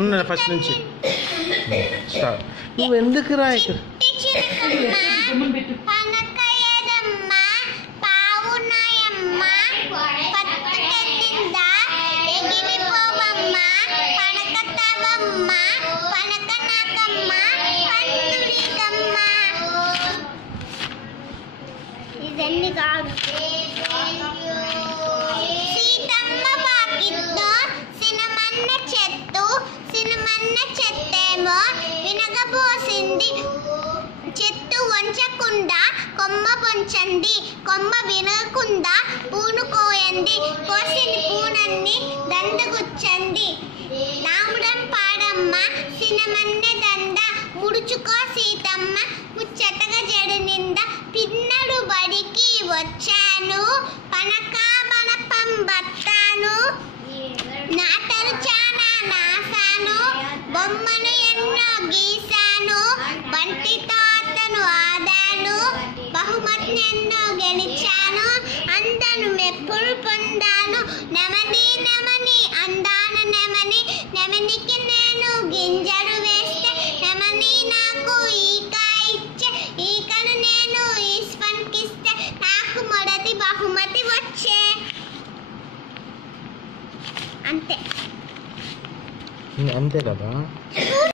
ఉన్న ఫస్ట్ నుంచి స్టార్ట్. నువ్వు ఎందుకు రా ఇక్కడ? ఇదన్నీ కాదు. సీతమ్మ వాకిట్లో సినమన్న చెత్తేమో వినగబోసింది. చెట్టు వంచకుండా కొమ్మ పొంచండి, కొమ్మ వినకుండా పూను కోయండి, కోసిన పూనన్ని దండగుచ్చండి. నాముడం పాడమ్మ సినమన్న దండ, ముడుచుకో సీతమ్మ ముచ్చటగా జడు నిండా. పిన్నడు బడికి వచ్చాను, పనకా బనపం బత్తాను, నాటరు చానా నాసాను, బొమ్మను ఎన్నో గీశాను, బంటితో అతను ఆడాను, బహుమతిని ఎన్నో గెలిచాను, అందను మెప్పులు పొందాను. నెమని నెమని అందాన నెమని, నెమనికి నేను గింజలు వేస్తే నెమని నాకు ఈక ఇచ్చే, ఈకను నేను ఈశ్వన్కిస్తే నాకు మొదటి బహుమతి వచ్చే. అంతే అంతే కదా.